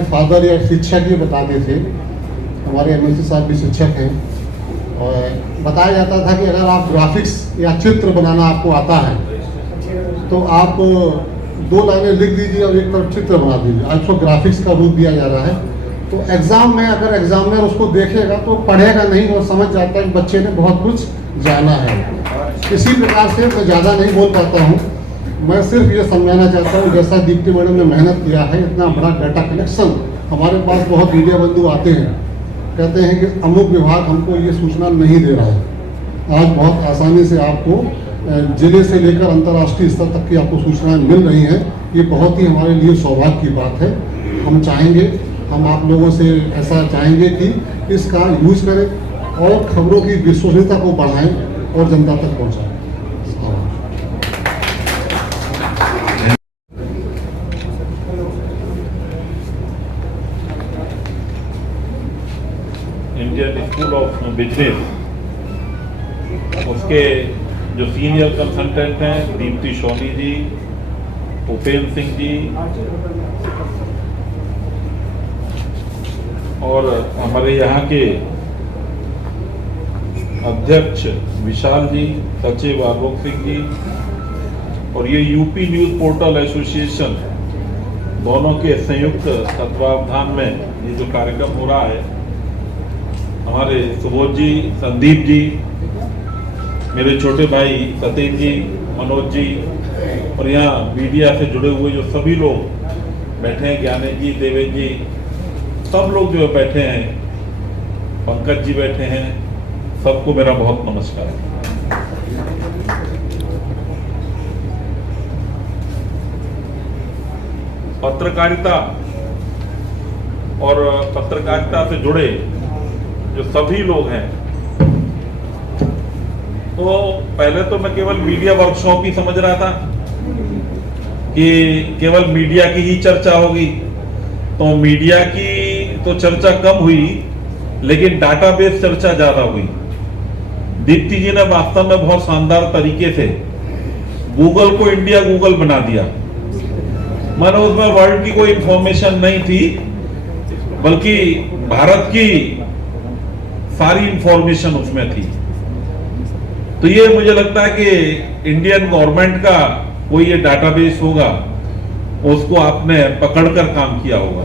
के फादर या शिक्षक ही बताते थे, हमारे एमएलसी साहब भी शिक्षक हैं, और बताया जाता था कि अगर आप ग्राफिक्स या चित्र बनाना आपको आता है तो आप 2 लाइनें लिख दीजिए और एक तरफ चित्र बना दीजिए। आज उसको ग्राफिक्स का रूप दिया जा रहा है, तो एग्जाम में अगर एग्जामिनर उसको देखेगा तो पढ़ेगा नहीं, वो समझ जाता है कि बच्चे ने बहुत कुछ जाना है। इसी प्रकार से मैं ज़्यादा नहीं बोल पाता हूँ, मैं सिर्फ ये समझाना चाहता हूँ, जैसा दीप्ति मैडम ने मेहनत किया है, इतना बड़ा डाटा कलेक्शन, हमारे पास बहुत मीडिया बंधु आते हैं, कहते हैं कि अमुक विभाग हमको ये सूचना नहीं दे रहा है। आज बहुत आसानी से आपको जिले से लेकर अंतर्राष्ट्रीय स्तर तक की आपको सूचनाएं मिल रही हैं। ये बहुत ही हमारे लिए सौभाग्य की बात है। हम चाहेंगे, हम आप लोगों से ऐसा चाहेंगे कि इसका यूज करें और खबरों की विश्वसनीयता को बढ़ाएं और जनता तक पहुंचाएं। इंडियन स्कूल ऑफ बिजनेस, उसके जो सीनियर कंसल्टेंट हैं दीप्ति सोनी जी, उपेंद्र सिंह जी और हमारे यहाँ के अध्यक्ष विशाल जी, सचिव आलोक सिंह जी, और ये यूपी न्यूज पोर्टल एसोसिएशन, दोनों के संयुक्त तत्वावधान में ये जो कार्यक्रम हो रहा है, हमारे सुबोध जी, संदीप जी, मेरे छोटे भाई सतेज जी, मनोज जी, और यहाँ मीडिया से जुड़े हुए जो सभी लोग बैठे हैं, ज्ञानेश जी, देवेश जी, सब लोग जो बैठे हैं, पंकज जी बैठे हैं, सबको मेरा बहुत नमस्कार। पत्रकारिता और पत्रकारिता से जुड़े जो सभी लोग हैं, तो पहले तो मैं केवल मीडिया वर्कशॉप ही समझ रहा था कि केवल मीडिया की ही चर्चा होगी। तो मीडिया की तो चर्चा कम हुई, लेकिन डाटाबेस चर्चा ज्यादा हुई। दीप्ति जी ने वास्तव में बहुत शानदार तरीके से गूगल को इंडिया गूगल बना दिया। मानो उसमें वर्ल्ड की कोई इंफॉर्मेशन नहीं थी, बल्कि भारत की सारी इंफॉर्मेशन उसमें थी। तो ये मुझे लगता है कि इंडियन गवर्नमेंट का कोई ये डाटाबेस होगा, उसको आपने पकड़कर काम किया होगा,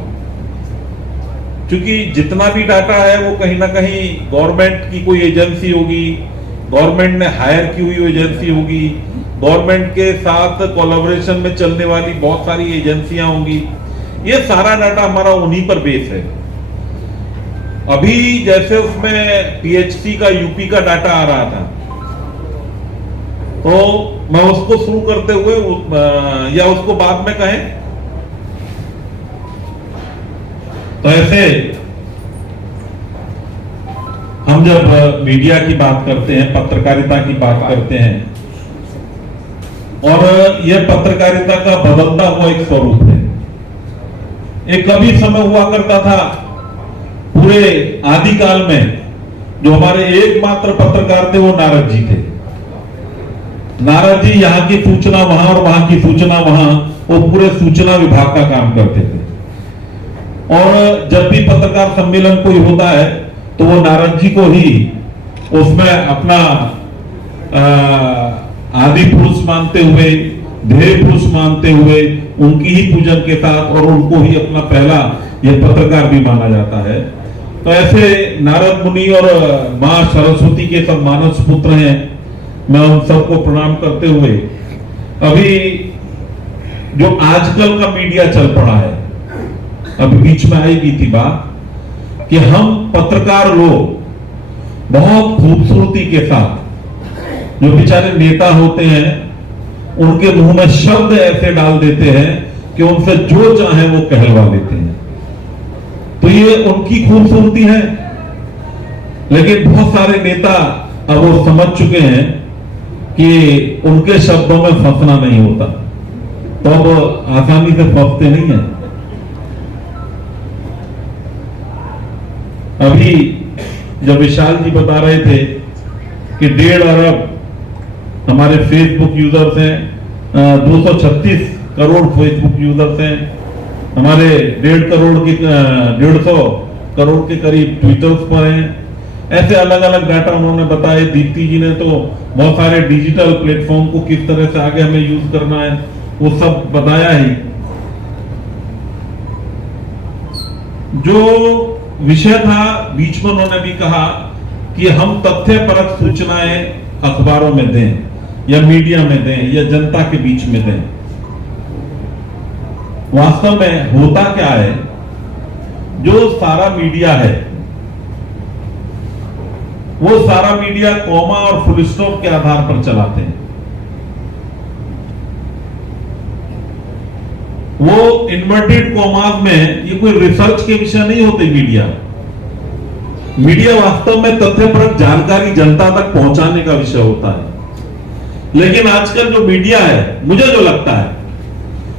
क्योंकि जितना भी डाटा है वो कहीं ना कहीं गवर्नमेंट की कोई एजेंसी होगी, गवर्नमेंट ने हायर की हुई एजेंसी होगी, गवर्नमेंट के साथ कोलैबोरेशन में चलने वाली बहुत सारी एजेंसियां होंगी। ये सारा डाटा हमारा उन्हीं पर बेस है। अभी जैसे उसमें पीएचसी का यूपी का डाटा आ रहा था, तो मैं उसको शुरू करते हुए या उसको बाद में कहें, तो ऐसे हम जब मीडिया की बात करते हैं, पत्रकारिता की बात करते हैं, और यह पत्रकारिता का बदलता हुआ एक स्वरूप है। एक कभी समय हुआ करता था, पूरे आदिकाल में जो हमारे एकमात्र पत्रकार थे वो नारद जी थे। नारद जी यहाँ की सूचना वहां और वहां की सूचना वहां, वो पूरे सूचना विभाग का काम करते थे। और जब भी पत्रकार सम्मेलन कोई होता है तो वो नारद जी को ही उसमें अपना आदि पुरुष मानते हुए, ध्येय पुरुष मानते हुए, उनकी ही पूजन के साथ और उनको ही अपना पहला ये पत्रकार भी माना जाता है। तो ऐसे नारद मुनि और मां सरस्वती के सब मानस पुत्र हैं, मैं उन सबको प्रणाम करते हुए, अभी जो आजकल का मीडिया चल पड़ा है, अभी बीच में आई भी थी बात कि हम पत्रकार लोग बहुत खूबसूरती के साथ, जो बेचारे नेता होते हैं, उनके मुंह में शब्द ऐसे डाल देते हैं कि उनसे जो चाहे वो कहलवा देते हैं। तो ये उनकी खूबसूरती है, लेकिन बहुत सारे नेता अब वो समझ चुके हैं कि उनके शब्दों में फंसना नहीं होता, तो अब आसानी से फंसते नहीं है। अभी जब विशाल जी बता रहे थे कि 1.5 अरब हमारे फेसबुक यूजर्स हैं, 236 करोड़ फेसबुक यूजर्स हैं, हमारे 150 करोड़ के करीब ट्विटर्स पर हैं। ऐसे अलग अलग डाटा उन्होंने बताए। दीप्ति जी ने तो बहुत सारे डिजिटल प्लेटफॉर्म को किस तरह से आगे हमें यूज करना है वो सब बताया ही। जो विषय था बीच में उन्होंने भी कहा कि हम तथ्यपरक सूचनाएं अखबारों में दें या मीडिया में दें या जनता के बीच में दें। वास्तव में होता क्या है, जो सारा मीडिया है वो सारा मीडिया कॉमा और फुल स्टॉप के आधार पर चलाते हैं। वो इन्वर्टेड कॉमास में ये कोई रिसर्च के विषय नहीं होते। मीडिया वास्तव में तथ्यपरक जानकारी जनता तक पहुंचाने का विषय होता है। लेकिन आजकल जो मीडिया है, मुझे जो लगता है,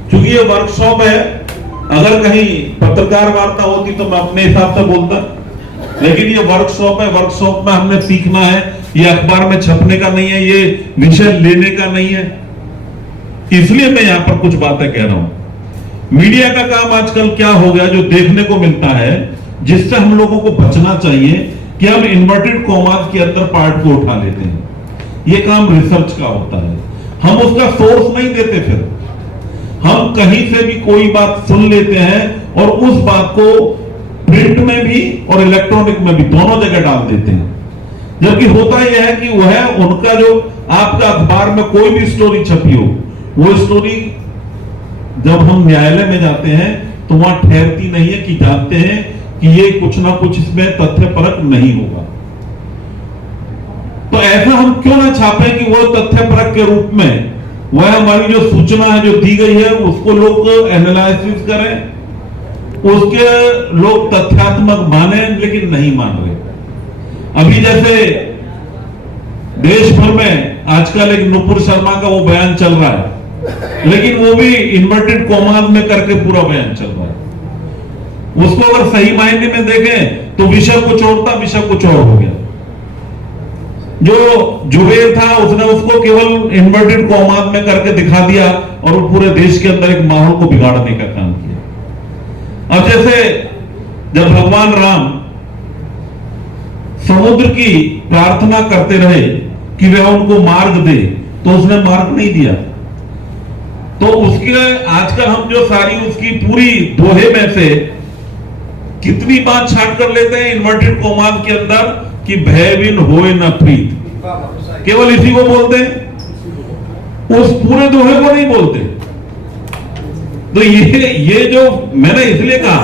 क्योंकि ये वर्कशॉप है, अगर कहीं पत्रकार वार्ता होती तो मैं अपने हिसाब से बोलता, लेकिन ये वर्कशॉप है। वर्कशॉप में हमने सीखना है। ये अखबार में छपने का नहीं है, ये विषय लेने का नहीं है। इसलिए मैं यहां पर कुछ बातें कह रहा हूं। मीडिया का काम आजकल क्या हो गया, जो देखने को मिलता है, जिससे हम लोगों को बचना चाहिए कि हम इन्वर्टेड कॉमास के अंदर पार्ट को उठा लेते हैं। ये काम रिसर्च का होता है। हम उसका सोर्स नहीं देते। फिर हम कहीं से भी कोई बात सुन लेते हैं और उस बात को प्रिंट में भी और इलेक्ट्रॉनिक में भी दोनों जगह डाल देते हैं। जबकि होता यह है कि वह उनका जो आपका अखबार में कोई भी स्टोरी छपी हो, वो स्टोरी जब हम न्यायालय में जाते हैं तो वहां ठहरती नहीं है, कि जानते हैं कि ये कुछ ना कुछ इसमें तथ्यपरक नहीं होगा। तो ऐसा हम क्यों ना छापें कि वो तथ्यपरक के रूप में वह हमारी जो सूचना है जो दी गई है उसको लोग एनालिसिस करें, उसके लोग तथ्यात्मक माने, लेकिन नहीं मान रहे। अभी जैसे देश भर में आजकल एक नुपुर शर्मा का वो बयान चल रहा है, लेकिन वो भी इन्वर्टेड कॉमास में करके पूरा बयान चल रहा है। उसको अगर सही मायने में देखें तो विषय कुछ और था, विषय कुछ और हो गया। जो जुबेर था उसने उसको केवल इन्वर्टेड कॉमास में करके दिखा दिया और वो पूरे देश के अंदर एक माहौल को बिगाड़ने का काम किया। अब जैसे जब भगवान राम समुद्र की प्रार्थना करते रहे कि वह उनको मार्ग दे, तो उसने मार्ग नहीं दिया। तो उसके आजकल हम जो सारी उसकी पूरी दोहे में से कितनी बात छाट कर लेते हैं इन्वर्टेड कॉमास के अंदर कि भय बिन होए न प्रीत, केवल इसी को बोलते हैं, उस पूरे दोहे को नहीं बोलते। तो ये जो मैंने इसलिए कहा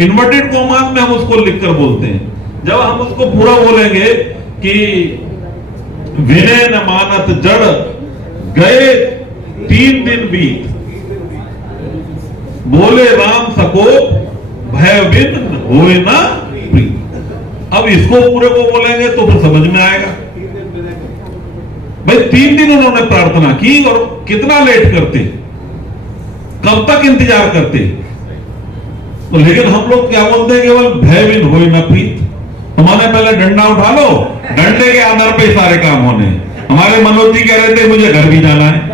इन्वर्टेड कॉमास में हम उसको लिखकर बोलते हैं। जब हम उसको पूरा बोलेंगे कि विनय न मानत जड़ गए 3 दिन बीत, बोले राम सको भय बिन होए ना प्रीत। अब इसको पूरे को बोलेंगे तो फिर समझ में आएगा। भाई 3 दिन उन्होंने प्रार्थना की और कितना लेट करते, कब तक इंतजार करते। तो लेकिन हम लोग क्या बोलते हैं, केवल भय बिन होए ना प्रीत। हमारे पहले डंडा उठा लो, डंडे के आधार पे सारे काम होने। हमारे मनोज जी कह रहे थे मुझे घर भी जाना है।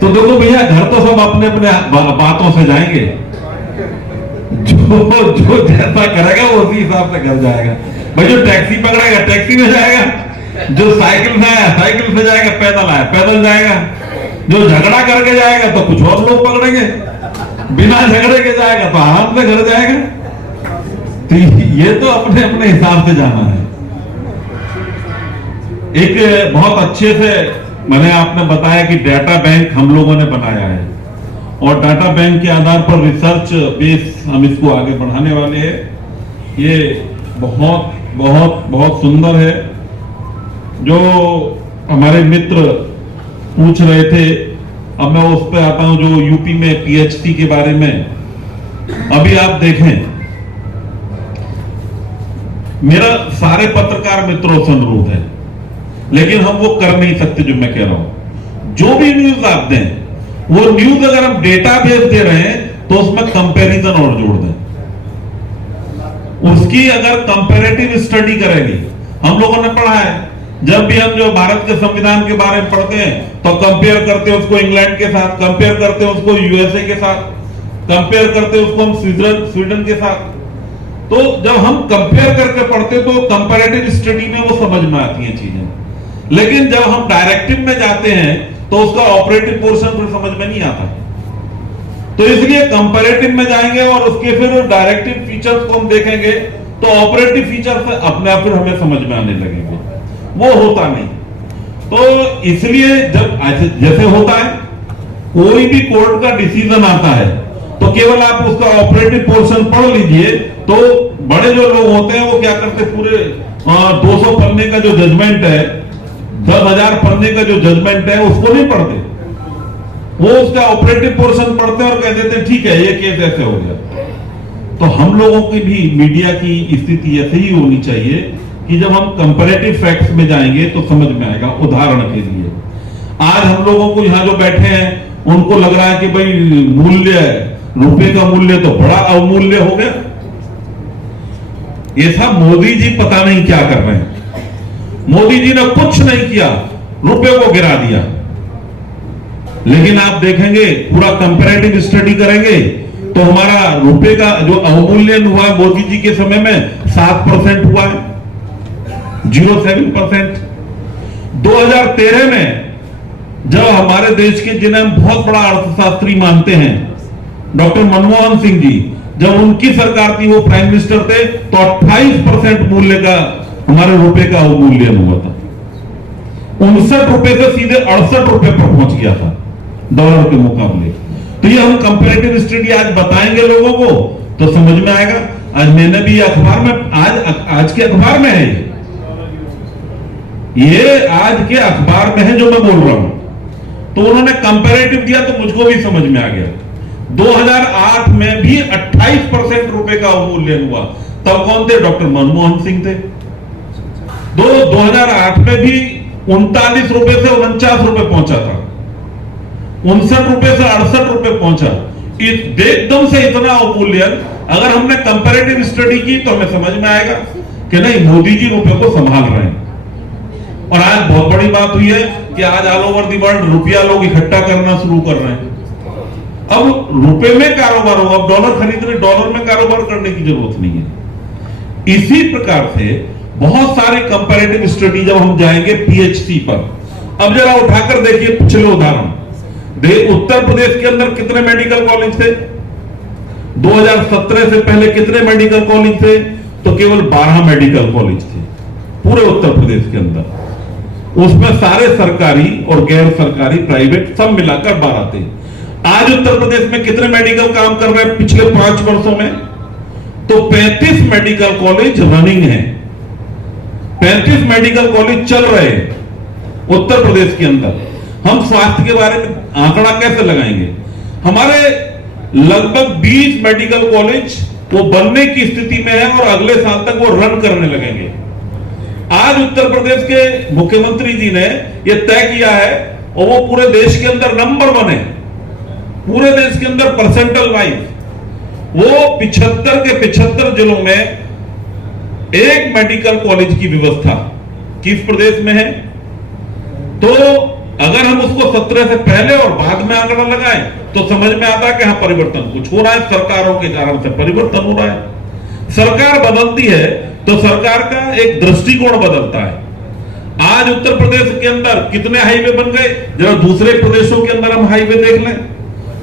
तो देखो भैया, घर तो सब अपने अपने बातों से जाएंगे। जो जैसा करेगा वो उसी हिसाब से घर जाएगा। भाई जो टैक्सी पकड़ेगा टैक्सी में जाएगा, जो साइकिल से आया साइकिल से जाएगा, पैदल आया पैदल जाएगा, जो झगड़ा करके जाएगा तो कुछ और लोग पकड़ेंगे, बिना झगड़े के जाएगा तो आराम से घर जाएगा। तो ये तो अपने अपने हिसाब से जाना है। एक बहुत अच्छे से मैंने आपने बताया कि डाटा बैंक हम लोगों ने बनाया है और डाटा बैंक के आधार पर रिसर्च बेस हम इसको आगे बढ़ाने वाले हैं। ये बहुत बहुत बहुत सुंदर है। जो हमारे मित्र पूछ रहे थे, अब मैं उस पर आता हूं, जो यूपी में पीएचडी के बारे में। अभी आप देखें, मेरा सारे पत्रकार मित्रों से अनुरोध है, लेकिन हम वो कर नहीं सकते जो मैं कह रहा हूं। जो भी न्यूज आप दें, वो न्यूज अगर हम डेटा बेस दे रहे हैं तो उसमें कंपैरिजन और जोड़ दें। उसकी अगर कंपैरेटिव स्टडी करेंगे, हम लोगों ने पढ़ा है जब भी हम जो भारत के संविधान के बारे में पढ़ते हैं तो कंपेयर करते हैं उसको इंग्लैंड के साथ, कंपेयर करते हैं उसको यूएसए के साथ, कंपेयर करते हैं उसको हम स्वीडन के साथ। तो जब हम कंपेयर करके पढ़ते तो कंपैरेटिव स्टडी में वो समझ में आती हैं चीजें, लेकिन जब हम डायरेक्टिव में जाते हैं तो उसका ऑपरेटिव पोर्शन फिर समझ में नहीं आता। तो इसलिए कंपैरेटिव में जाएंगे और उसके फिर डायरेक्टिव फीचर्स को हम देखेंगे तो ऑपरेटिव फीचर्स अपने आप फिर हमें समझ में आने लगेंगे। वो होता नहीं। तो इसलिए जब जैसे होता है कोई भी कोर्ट का डिसीजन आता है तो केवल आप उसका ऑपरेटिव पोर्शन पढ़ लीजिए, तो बड़े जो लोग होते हैं वो क्या करते, पूरे 200 पन्ने का जो जजमेंट है, 10,000 पन्ने का जो जजमेंट है उसको नहीं पढ़ते, वो उसका ऑपरेटिव पोर्शन पढ़ते हैं और कह देते हैं ठीक है ये केस ऐसे हो गया। तो हम लोगों की भी मीडिया की स्थिति ऐसे ही होनी चाहिए कि जब हम कंपैरेटिव फैक्ट्स में जाएंगे तो समझ में आएगा। उदाहरण के लिए आज हम लोगों को यहां जो बैठे हैं उनको लग रहा है कि भाई मूल्य, रुपए का मूल्य तो बड़ा अवमूल्य हो गया। ये सब मोदी जी पता नहीं क्या कर रहे हैं। मोदी जी ने कुछ नहीं किया, रुपए को गिरा दिया। लेकिन आप देखेंगे पूरा कंपैरेटिव स्टडी करेंगे तो हमारा रुपए का जो अवमूल्यन हुआ मोदी जी के समय में 7% हुआ है, 0.7%। 2013 में जब हमारे देश के जिन्हें हम बहुत बड़ा अर्थशास्त्री मानते हैं, डॉक्टर मनमोहन सिंह जी, जब उनकी सरकार थी, वो प्राइम मिनिस्टर थे, तो 28% मूल्य का हमारे रुपए का अवमूल्यन हुआ था। 59 रुपए से सीधे 68 रुपए पर पहुंच गया था डॉलर के मुकाबले। तो ये हम कंपैरेटिव स्टडी आज बताएंगे लोगों को तो समझ में आएगा। आज मैंने भी अखबार में, आज के अखबार में है ये आज के अखबार में है जो मैं बोल रहा हूं, तो उन्होंने कंपैरेटिव दिया तो मुझको भी समझ में आ गया। 2008 में भी 28% रुपए का अवमूल्यन हुआ, तब कौन थे? डॉक्टर मनमोहन सिंह थे। 2008 में भी 39 रुपए से 49 रुपए पहुंचा था, 59 रुपए से 68 रुपए पहुंचा। एकदम से इतना अवमूल्यन अगर हमने कंपैरेटिव स्टडी की तो हमें समझ में आएगा कि नहीं, मोदी जी रुपए को संभाल रहे हैं। और आज बहुत बड़ी बात हुई है कि आज ऑल ओवर दी वर्ल्ड रुपया लोग इकट्ठा करना शुरू कर रहे हैं। अब रुपए में कारोबार होगा, अब डॉलर खरीदने, डॉलर में कारोबार करने की जरूरत नहीं है। इसी प्रकार से बहुत सारे कंपैरेटिव स्टडी जब हम जाएंगे पीएचसी पर, अब जरा उठाकर देखिए पिछले उदाहरण। उत्तर प्रदेश के अंदर कितने मेडिकल कॉलेज थे? 2017 से पहले कितने मेडिकल कॉलेज थे? तो केवल 12 मेडिकल कॉलेज थे पूरे उत्तर प्रदेश के अंदर। उसमें सारे सरकारी और गैर सरकारी, प्राइवेट सब मिलाकर 12 थे। आज उत्तर प्रदेश में कितने मेडिकल काम कर रहे हैं पिछले 5 वर्षों में? तो 35 मेडिकल कॉलेज रनिंग है, 35 मेडिकल कॉलेज चल रहे हैं उत्तर प्रदेश के अंदर। हम स्वास्थ्य के बारे में आंकड़ा कैसे लगाएंगे? हमारे लगभग 20 मेडिकल कॉलेज वो बनने की स्थिति में है और अगले साल तक वो रन करने लगेंगे। आज उत्तर प्रदेश के मुख्यमंत्री जी ने यह तय किया है और वो पूरे देश के अंदर नंबर 1 है, पूरे देश के अंदर परसेंटल वाइज वो 75 के 75 जिलों में एक मेडिकल कॉलेज की व्यवस्था किस प्रदेश में है। तो अगर हम उसको 17 से पहले और बाद में आंकड़ा लगाएं तो समझ में आता है कि हाँ परिवर्तन कुछ हो रहा है, सरकारों के कारण से परिवर्तन हो रहा है। सरकार बदलती है तो सरकार का एक दृष्टिकोण बदलता है। आज उत्तर प्रदेश के अंदर कितने हाईवे बन गए, जरा दूसरे प्रदेशों के अंदर हम हाईवे देख लें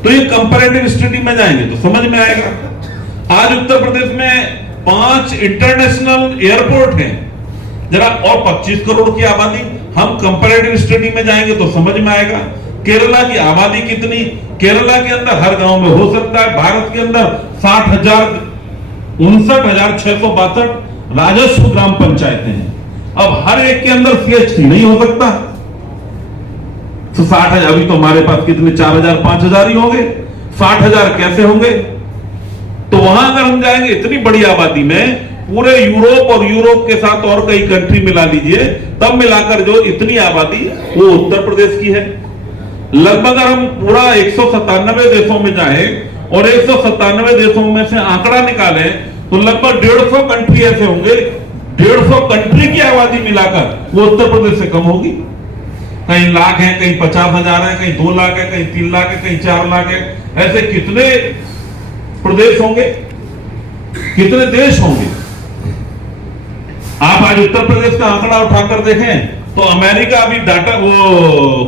तो ये कंपैरेटिव स्टडी में जाएंगे तो समझ में आएगा। आज उत्तर प्रदेश में 5 इंटरनेशनल एयरपोर्ट हैं, जरा और 25 करोड़ की आबादी, हम कंपैरेटिव स्टडी में जाएंगे तो समझ में आएगा। केरला की आबादी कितनी? केरला के अंदर हर गांव में हो सकता है। भारत के अंदर 59,662 राजस्व ग्राम पंचायतें हैं। अब हर एक के अंदर सीएचसी नहीं हो सकता, तो 60,000, अभी तो हमारे पास कितने 4,000 5,000 ही होंगे, 60,000 कैसे होंगे? तो वहां अगर हम जाएंगे इतनी बड़ी आबादी में, पूरे यूरोप और यूरोप के साथ और कई कंट्री मिला लीजिए, तब मिलाकर जो इतनी आबादी वो उत्तर प्रदेश की है। लगभग अगर हम पूरा 197 देशों में जाए और 197 देशों में से आंकड़ा निकालें तो लगभग 150 कंट्री ऐसे होंगे 150 कंट्री की आबादी मिलाकर वो उत्तर प्रदेश से कम होगी। कहीं लाख है, कहीं 50,000 है, कहीं 2 लाख है, कहीं 3 लाख है, कहीं 4 लाख है। ऐसे कितने प्रदेश होंगे, कितने देश होंगे। आप आज उत्तर प्रदेश का आंकड़ा उठाकर देखें तो अमेरिका अभी डाटा वो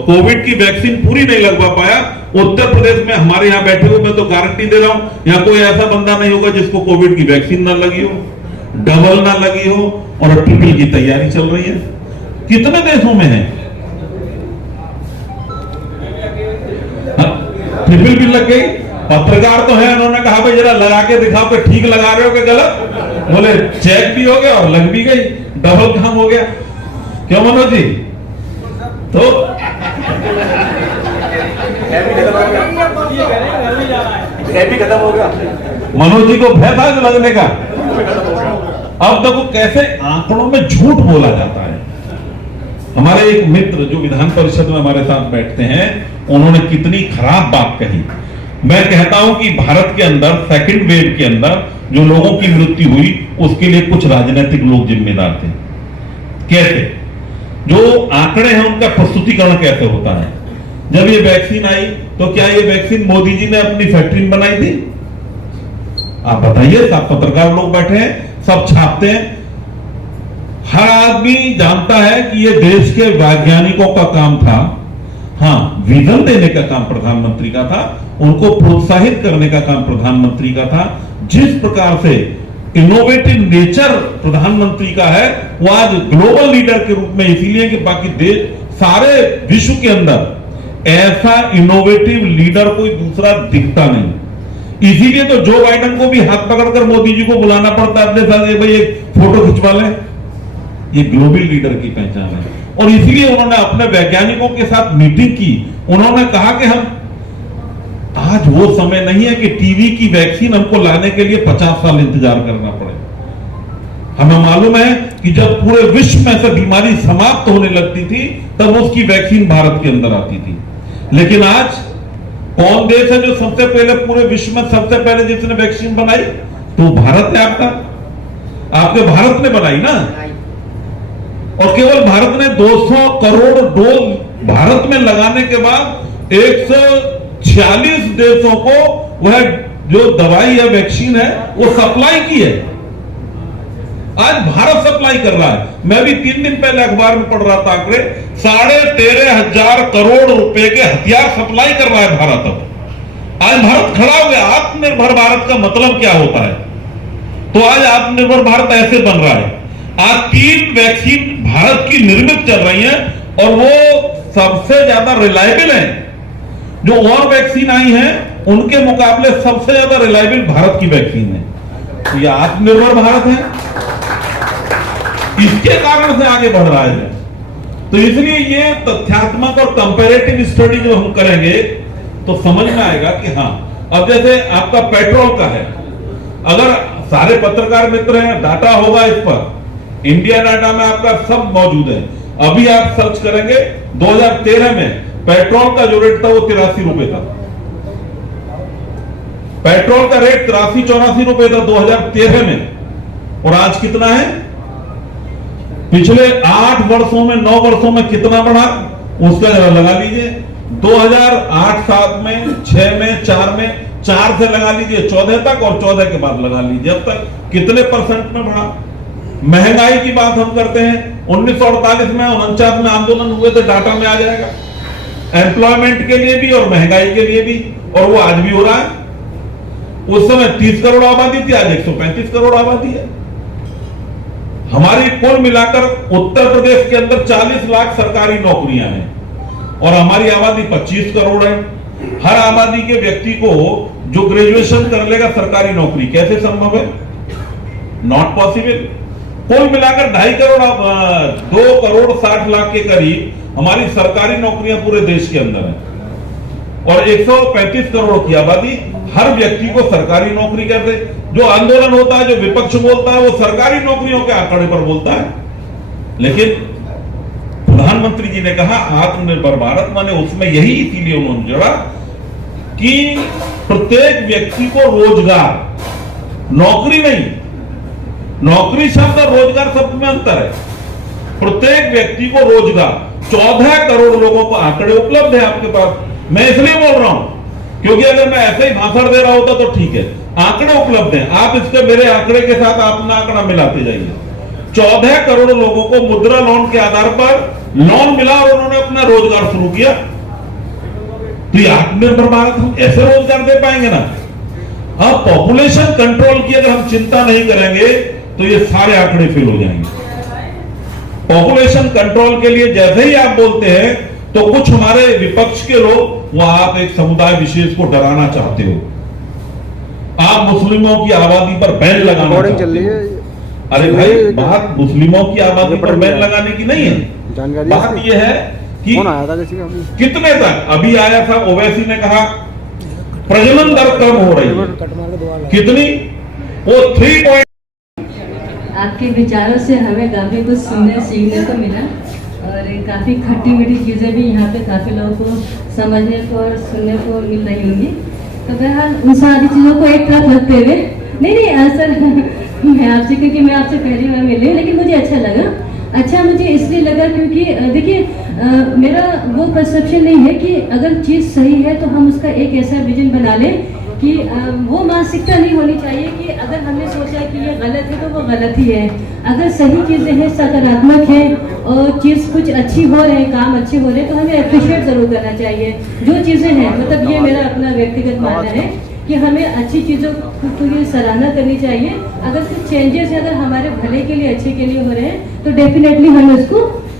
कोविड की वैक्सीन पूरी नहीं लगवा पाया। उत्तर प्रदेश में हमारे यहां बैठे हुए मैं तो गारंटी दे रहा हूं, यहां कोई ऐसा बंदा नहीं होगा जिसको कोविड की वैक्सीन ना लगी हो, डबल ना लगी हो, और ट्रिपल की तैयारी चल रही है। कितने देशों में है, ट्रिपल भी लग गई। पत्रकार तो है, उन्होंने कहा भाई जरा लगा के दिखाओ कि ठीक लगा रहे हो कि गलत। बोले चेक भी हो गया और लग भी गई, डबल काम हो गया। क्यों मनोज जी? तो खत्म हो गया। मनोज जी को भय था लगने का। अब देखो कैसे आंकड़ों में झूठ बोला जाता है। हमारे एक मित्र जो विधान परिषद में हमारे साथ बैठते हैं, उन्होंने कितनी खराब बात कही। मैं कहता हूं कि भारत के अंदर सेकंड वेव के अंदर जो लोगों की मृत्यु हुई उसके लिए कुछ राजनीतिक लोग जिम्मेदार थे। कैसे? जो आंकड़े हैं उनका प्रस्तुतिकरण कैसे होता है। जब ये वैक्सीन आई तो क्या ये वैक्सीन मोदी जी ने अपनी फैक्ट्री में बनाई थी? आप बताइए। सब पत्रकार लोग बैठे हैं, सब छापते हैं। हर आदमी जानता है कि ये देश के वैज्ञानिकों का काम था। हाँ, विजन देने का काम प्रधानमंत्री का था, उनको प्रोत्साहित करने का काम प्रधानमंत्री का था। जिस प्रकार से इनोवेटिव नेचर प्रधानमंत्री का है, वो आज ग्लोबल लीडर के रूप में इसीलिए कि बाकी देश सारे विश्व के अंदर ऐसा इनोवेटिव लीडर कोई दूसरा दिखता नहीं। इसीलिए तो जो बाइडेन को भी हाथ पकड़कर मोदी जी को बुलाना पड़ता है अपने साथ, भाई एक फोटो खिंचवा लें। ये ग्लोबल लीडर की पहचान है। और इसीलिए उन्होंने अपने वैज्ञानिकों के साथ मीटिंग की। उन्होंने कहा कि हम आज वो समय नहीं है कि टीवी की वैक्सीन हमको लाने के लिए 50 साल इंतजार करना पड़े। हमें मालूम है कि जब पूरे विश्व में से बीमारी समाप्त होने लगती थी तब उसकी वैक्सीन भारत के अंदर आती थी। लेकिन आज कौन देश है जो सबसे पहले पूरे विश्व में सबसे पहले जिसने वैक्सीन बनाई? तो भारत है। आपके भारत ने बनाई ना। और केवल भारत ने 200 करोड़ डोज भारत में लगाने के बाद 146 देशों को वह जो दवाई या वैक्सीन है वो सप्लाई की है। आज भारत सप्लाई कर रहा है। मैं भी 3 दिन पहले अखबार में पढ़ रहा था आंकड़े, 13,500 करोड़ रुपए के हथियार सप्लाई कर रहा है भारत। अब आज भारत खड़ा हो गया। आत्मनिर्भर भारत का मतलब क्या होता है? तो आज आत्मनिर्भर भारत ऐसे बन रहा है। आज 3 वैक्सीन भारत की निर्मित चल रही हैं और वो सबसे ज्यादा रिलायबल है। जो और वैक्सीन आई हैं उनके मुकाबले सबसे ज्यादा रिलायबल भारत की वैक्सीन है। तो ये आत्मनिर्भर भारत है, इसके कारण से आगे बढ़ रहा है। तो इसलिए ये तथ्यात्मक और कंपैरेटिव स्टडी जो हम करेंगे तो समझ में आएगा कि हाँ। अब जैसे आपका पेट्रोल का है, अगर सारे पत्रकार मित्र हैं, डाटा होगा इस पर, इंडिया डाटा में आपका सब मौजूद है। अभी आप सर्च करेंगे 2013 में पेट्रोल का जो रेट था वो 83 रुपए था। पेट्रोल का रेट 83-84 रुपए था 2013 में। और आज कितना है? पिछले 8 वर्षों में 9 वर्षों में कितना बढ़ा उसका जरा लगा लीजिए। 2008-7 में, 6 में, 4 में, 4 से लगा लीजिए 14 तक और 14 के बाद लगा लीजिए अब तक कितने परसेंट में बढ़ा। महंगाई की बात हम करते हैं, 1948 में 49 में आंदोलन हुए थे, डाटा में आ जाएगा। एम्प्लॉयमेंट के लिए भी और महंगाई के लिए भी, और वो आज भी हो रहा है। उस समय 30 करोड़ आबादी थी, आज 135 करोड़ आबादी है। हमारी कुल मिलाकर उत्तर प्रदेश के अंदर 40 लाख सरकारी नौकरियां हैं और हमारी आबादी 25 करोड़ है। हर आबादी के व्यक्ति को जो ग्रेजुएशन कर लेगा सरकारी नौकरी, कैसे संभव है? Not possible. कुल मिलाकर 2.5 करोड़ 2 करोड़ 60 लाख के करीब हमारी सरकारी नौकरियां पूरे देश के अंदर है और 135 करोड़ की आबादी। हर व्यक्ति को सरकारी नौकरी कहते। जो आंदोलन होता है, जो विपक्ष बोलता है, वो सरकारी नौकरियों के आंकड़े पर बोलता है। लेकिन प्रधानमंत्री जी ने कहा आत्मनिर्भर भारत, माने उसमें यही इसीलिए उन्होंने जोड़ा कि प्रत्येक व्यक्ति को रोजगार, नौकरी नहीं, नौकरी शब्द और रोजगार शब्द में अंतर है। प्रत्येक व्यक्ति को रोजगार 14 करोड़ लोगों को आंकड़े उपलब्ध है आपके पास। मैं इसलिए बोल रहा हूं क्योंकि अगर मैं ऐसे ही भाषण दे रहा होता तो ठीक है, आंकड़े उपलब्ध हैं, आप इसके मेरे आंकड़े के साथ अपना आंकड़ा मिलाते जाइए। 14 करोड़ लोगों को मुद्रा लोन के आधार पर लोन मिला और उन्होंने अपना रोजगार शुरू किया। तो ये आत्मनिर्भर भारत हम ऐसे रोजगार दे पाएंगे ना। अब पॉपुलेशन कंट्रोल की अगर हम चिंता नहीं करेंगे तो ये सारे आंकड़े फेल हो जाएंगे। पॉपुलेशन कंट्रोल के लिए जैसे ही आप बोलते हैं तो कुछ हमारे विपक्ष के लोग वो आप एक समुदाय विशेष को डराना चाहते हो, आप मुस्लिमों की आबादी पर बैन लगाना चाहते हो। अरे भाई, बात मुस्लिमों की आबादी पर बैन लगाने की नहीं है, बात यह है कि कितने तक। अभी आया था ओवैसी ने कहा प्रजनन दर कम हो रही है, कितनी? वो 3 आपके विचारों से हमें काफ़ी कुछ सुनने सीखने को मिला और काफ़ी खट्टी मीठी चीज़ें भी यहाँ पे काफ़ी लोगों को समझने को और सुनने को मिल रही होंगी। तो बहरहाल उन सारी चीज़ों को एक तरफ रखते हुए नहीं सर मैं आपसे, क्योंकि मैं आपसे पहली बार मिली हूँ, लेकिन मुझे अच्छा लगा। अच्छा मुझे इसलिए लगा क्योंकि देखिए मेरा वो परसेप्शन नहीं है कि अगर चीज़ सही है तो हम उसका एक ऐसा विजन बना लें कि वो मानसिकता नहीं होनी चाहिए कि अगर हमने सोचा कि ये गलत है तो वो गलत ही है। अगर सही चीज़ें हैं, सकारात्मक है और चीज़ कुछ अच्छी हो रहे हैं, काम अच्छे हो रहे हैं, तो हमें अप्रिशिएट ज़रूर करना चाहिए जो चीज़ें हैं। मतलब ये मेरा अपना व्यक्तिगत मानना है कि हमें अच्छी चीज़ों की सराहना करनी चाहिए। अगर कुछ चेंजेस अगर हमारे भले के लिए, अच्छे के लिए हो रहे हैं तो डेफिनेटली हमें उसको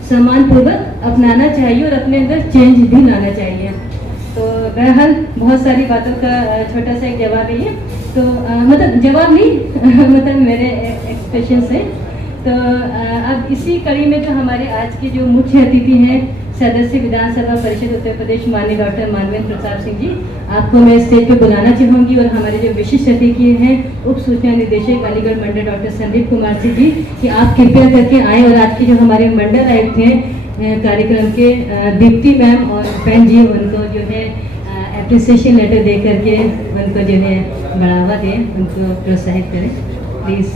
सम्मानपूर्वक अपनाना चाहिए और अपने अंदर चेंज भी लाना चाहिए। तो बहरहाल बहुत सारी बातों का छोटा सा एक जवाब है ये। तो मतलब जवाब नहीं मतलब मेरे एक्सप्रेशन से। तो अब इसी कड़ी में जो हमारे आज के जो मुख्य अतिथि हैं, सदस्य विधानसभा परिषद उत्तर प्रदेश माननीय डॉक्टर मानवेंद्र प्रताप सिंह जी, आपको मैं स्टेज पे बुलाना चाहूँगी और हमारे जो विशिष्ट अतिथि हैं उप सूचना निदेशक अलीगढ़ मंडल डॉक्टर संदीप कुमार सिंह जी, कि आप कृपया करके आए और आज के जो हमारे मंडल आयुक्त हैं कार्यक्रम के दीप्ति मैम और बहन जी, उनको जो है एप्रिसिएशन लेटर दे करके उनको जो है बढ़ावा दें, उनको प्रोत्साहित करें प्लीज़।